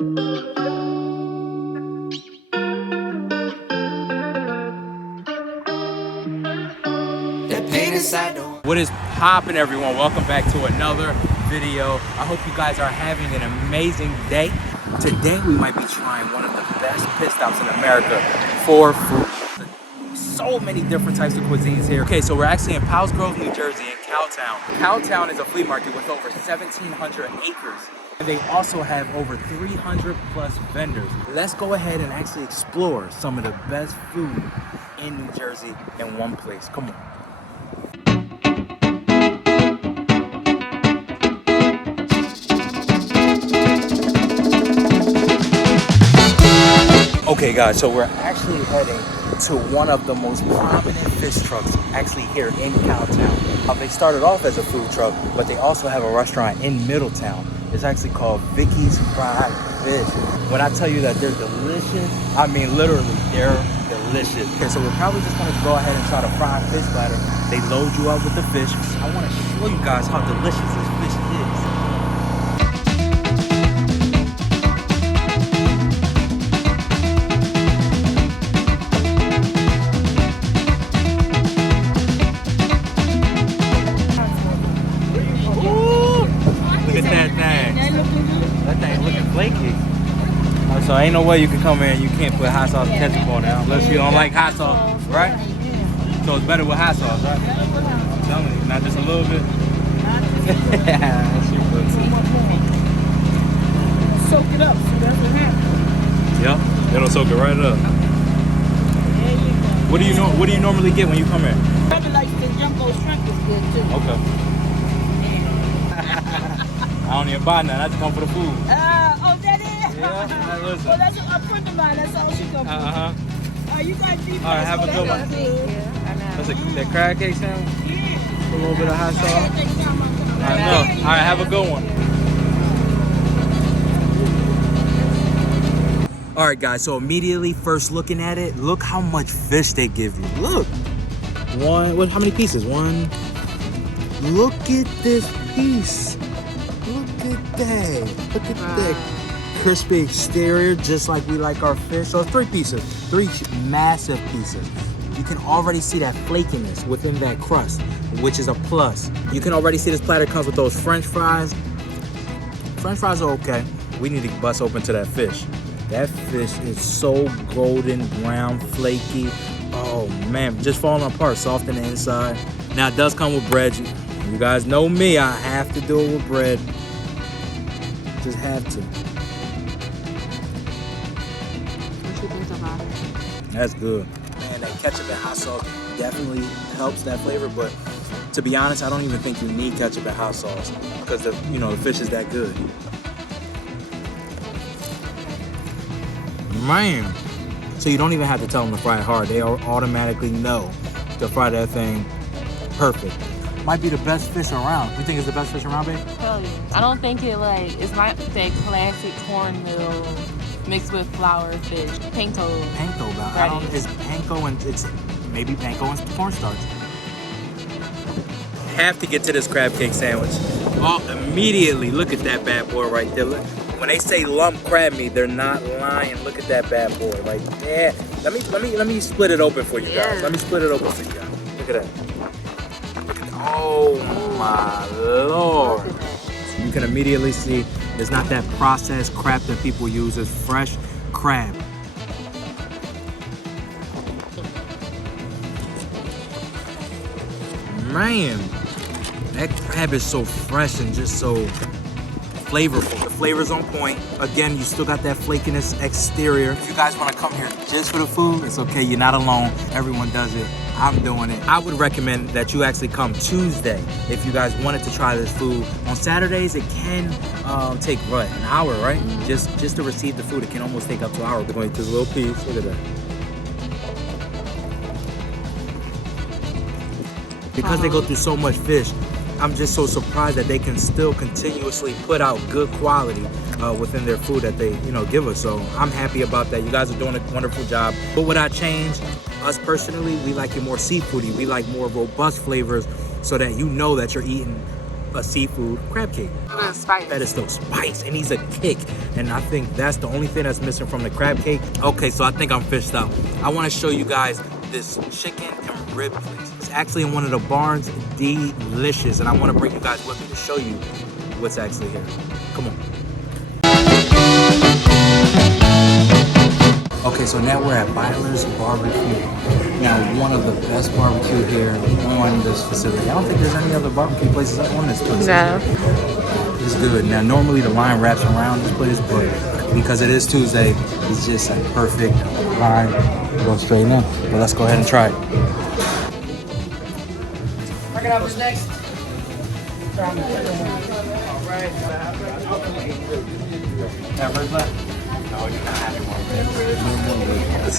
What is poppin', everyone? Welcome back to another video. I hope you guys are having an amazing day. Today we might be trying one of the best pit stops in America for food. So many different types of cuisines here. Okay, so we're actually in Pilesgrove, New Jersey in Cowtown. Cowtown is a flea market with over 1,700 acres. And they also have over 300 plus vendors. Let's go ahead and actually explore some of the best food in New Jersey in one place. Come on. Okay guys, so we're actually heading to one of the most prominent fish trucks actually here in Cowtown. They started off as a food truck, but they also have a restaurant in Middletown. It's actually called Vickis Fried Fish. When I tell you that they're delicious, I mean literally, they're delicious. Okay, so we're probably just gonna go ahead and try to fry a fish platter. They load you up with the fish. I wanna show you guys how delicious this fish is. Flakey. So ain't no way you can come here and you can't put hot sauce and ketchup on there unless you don't like hot sauce, right? So it's better with hot sauce, right? I'm telling you, not just a little bit. Soak it up, so that's what happens. Yep, it'll soak it right up. There you go. What do you normally get when you come here? Probably like the jumbo shrimp is good too. Okay. I don't even buy none. I just come for the food. Oh, that is? Yeah, listen. Well, that's a friend of mine. That's all she comes for. You guys be All right, have a good one. That's that crab cake sandwich? Yeah. A little bit of hot sauce. I know. All right, have a good one. All right, guys. So immediately, first looking at it, look how much fish they give you. Look. How many pieces? One. Look at this piece. Look at that. Look at that crispy exterior, just like we like our fish. So 3 pieces, 3 massive pieces. You can already see that flakiness within that crust, which is a plus. You can already see this platter comes with those French fries. French fries are okay. We need to bust open to that fish. That fish is so golden brown, flaky. Oh man, just falling apart, soft on the inside. Now it does come with bread. You guys know me, I have to do it with bread. Just have to. What you think about it? That's good. Man, that ketchup and hot sauce definitely helps that flavor, but to be honest, I don't even think you need ketchup and hot sauce because the fish is that good. Man. So you don't even have to tell them to fry it hard. They automatically know to fry that thing perfect. Might be the best fish around. You think it's the best fish around, babe? Hell yeah. I don't think it's not that classic cornmeal mixed with flour fish. Panko. Panko, about it's panko and it's maybe panko and cornstarch. Have to get to this crab cake sandwich. Oh, immediately look at that bad boy right there. Look. When they say lump crab meat, they're not lying. Look at that bad boy right there. Let me split it open for you guys. Let me split it open for you guys. Look at that. Oh my Lord. You can immediately see there's not that processed crab that people use. It's fresh crab. Man, that crab is so fresh and just so flavorful. The flavor's on point. Again, you still got that flakiness exterior. If you guys want to come here just for the food, it's okay. You're not alone. Everyone does it. I'm doing it. I would recommend that you actually come Tuesday if you guys wanted to try this food. On Saturdays, it can take what, an hour, right? Just to receive the food, it can almost take up to an hour. We're going to this little piece. Look at that. Because they go through so much fish, I'm just so surprised that they can still continuously put out good quality within their food that they, give us. So I'm happy about that. You guys are doing a wonderful job. But would I change? Us personally, we like it more seafoody. We like more robust flavors so that you know that you're eating a seafood crab cake. The spice. That is still spice, and he's a kick. And I think that's the only thing that's missing from the crab cake. Okay, so I think I'm fished out. I want to show you guys this chicken and rib place. It's actually in one of the barns, delicious. And I want to bring you guys with me to show you what's actually here. Come on. Okay, so now we're at Bylers BBQ. Now, one of the best barbecue here on this facility. I don't think there's any other barbecue places on this place. No. It's good. Now, normally the line wraps around this place, but because it is Tuesday, it's just a perfect line. Go straight in. But let's go ahead and try it. Check it out. What's next? All right. Have ribs left? No, you don't have any more ribs.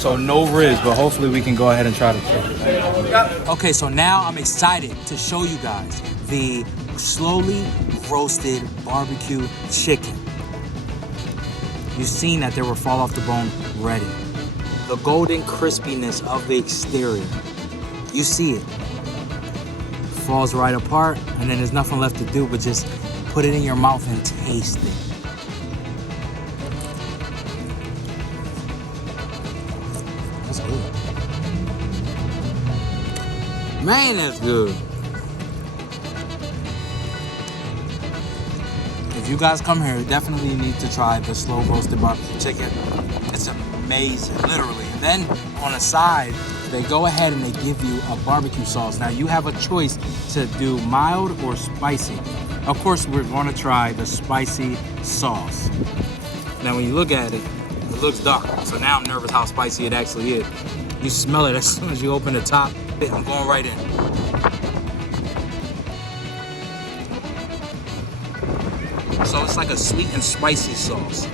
So no ribs, but hopefully we can go ahead and try to. Okay, so now I'm excited to show you guys the slowly roasted barbecue chicken. You've seen that they were fall off the bone ready. The golden crispiness of the exterior. You see it. Falls right apart, and then there's nothing left to do but just put it in your mouth and taste it. That's good. Man, that's good. If you guys come here, you definitely need to try the slow roasted barbecue chicken. It's amazing, literally. And then on the side, they go ahead and they give you a barbecue sauce. Now you have a choice to do mild or spicy. Of course, we're going to try the spicy sauce. Now when you look at it, it looks dark. So now I'm nervous how spicy it actually is. You smell it as soon as you open the top. I'm going right in. So it's like a sweet and spicy sauce.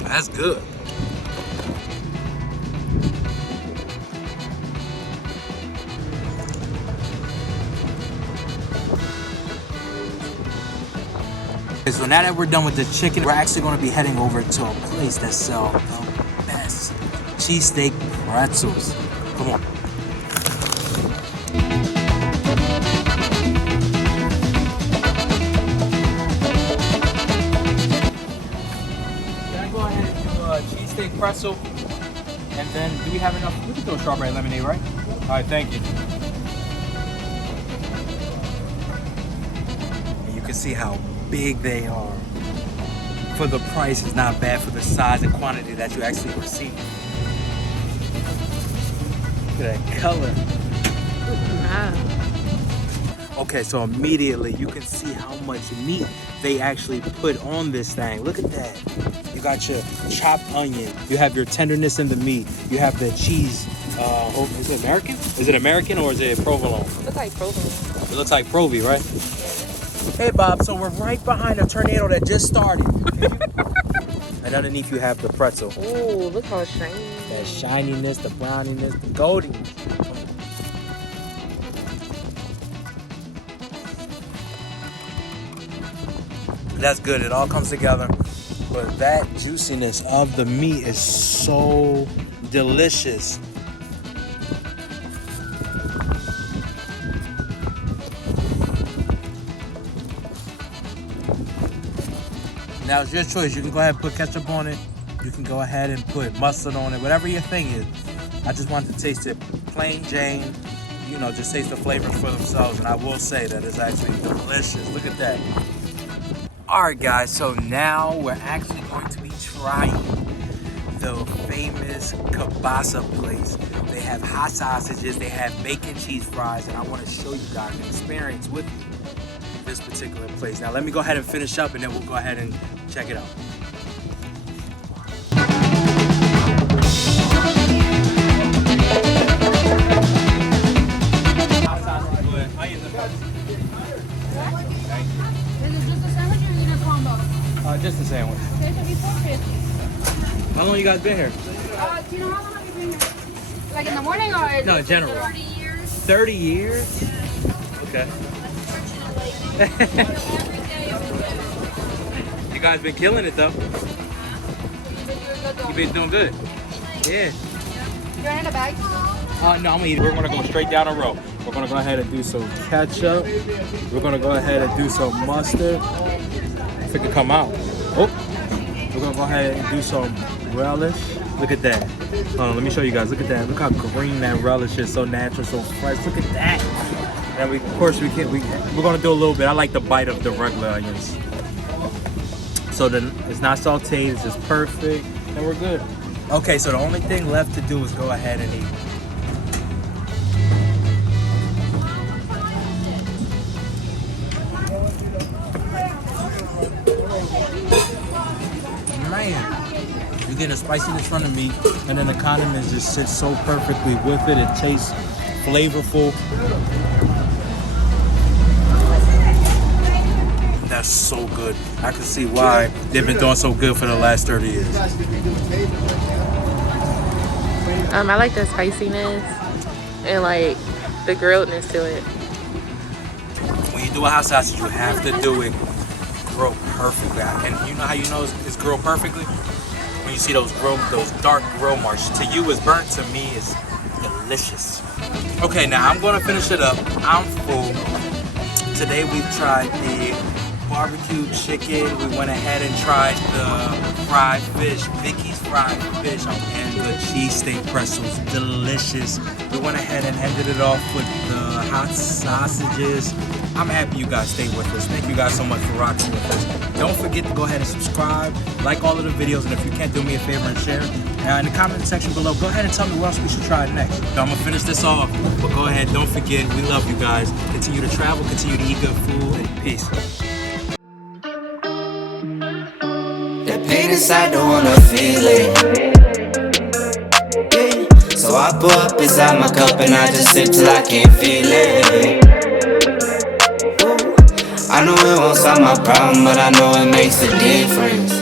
That's good. Okay, so now that we're done with the chicken, we're actually going to be heading over to a place that sells the best cheesesteak pretzels. Come on. Cheesesteak pretzel, and then do we have enough? We can throw strawberry lemonade, right? All right, thank you. And you can see how big they are. For the price, it's not bad for the size and quantity that you actually receive. Look at that color. Wow. Okay, so immediately you can see how much meat they actually put on this thing. Look at that. You got your chopped onion. You have your tenderness in the meat. You have the cheese. Is it American? Is it American or is it provolone? It looks like provolone. It looks like Provi, right? Yeah. Hey, Bob. So we're right behind a tornado that just started. And underneath you have the pretzel. Ooh, look how shiny. That shininess, the browniness, the goldiness. That's good. It all comes together. But that juiciness of the meat is so delicious. Now it's your choice. You can go ahead and put ketchup on it. You can go ahead and put mustard on it. Whatever your thing is. I just want to taste it plain Jane. You know, just taste the flavors for themselves. And I will say that it's actually delicious. Look at that. Alright guys, so now we're actually going to be trying the famous Kelbasa place. They have hot sausages, they have bacon cheese fries, and I want to show you guys an experience with this particular place. Now let me go ahead and finish up and then we'll go ahead and check it out. Just a sandwich. How long you guys been here? Do you know how long have you been here? Like in the morning or? No, in general. 30 years. 30 years? Yeah. Okay. Unfortunately. You guys been killing it though. You've been doing good. Yeah. You want in a bag? No, I'm gonna eat it. We're gonna go straight down the road. We're gonna go ahead and do some ketchup. We're gonna go ahead and do some mustard. If it could come out. Oh, we're gonna go ahead and do some relish. Look at that. Hold on, let me show you guys. Look at that. Look how green that relish is. So natural, so fresh. Look at that. And of course, we're gonna do a little bit. I like the bite of the regular onions. So then it's not sauteed. It's just perfect, and we're good. Okay, so the only thing left to do is go ahead and eat. Man, you get the spiciness from the meat, and then the condiments just sit so perfectly with it. It tastes flavorful. That's so good. I can see why they've been doing so good for the last 30 years. I like the spiciness and like the grilledness to it. When you do a hot sausage, you have to do it grilled perfectly. And you know how you know it's grilled perfectly? When you see those dark grill marks. To you it's burnt, to me it's delicious. Okay, now I'm gonna finish it up. I'm full. Today we've tried the barbecue chicken. We went ahead and tried the fried fish, Vickis Fried Fish, and the cheesesteak pretzels. Delicious. We went ahead and ended it off with the hot sausages. I'm happy you guys stayed with us. Thank you guys so much for rocking with us. Don't forget to go ahead and subscribe, like all of the videos, and if you can, do me a favor and share. In the comment section below, go ahead and tell me what else we should try next. So I'm gonna finish this off, but go ahead, don't forget, we love you guys. Continue to travel, continue to eat good food, and peace. That pain inside, don't wanna feel it. Yeah. So I pour up inside my cup and I just sip till I can't feel it. I know it won't solve my problem, but I know it makes a difference.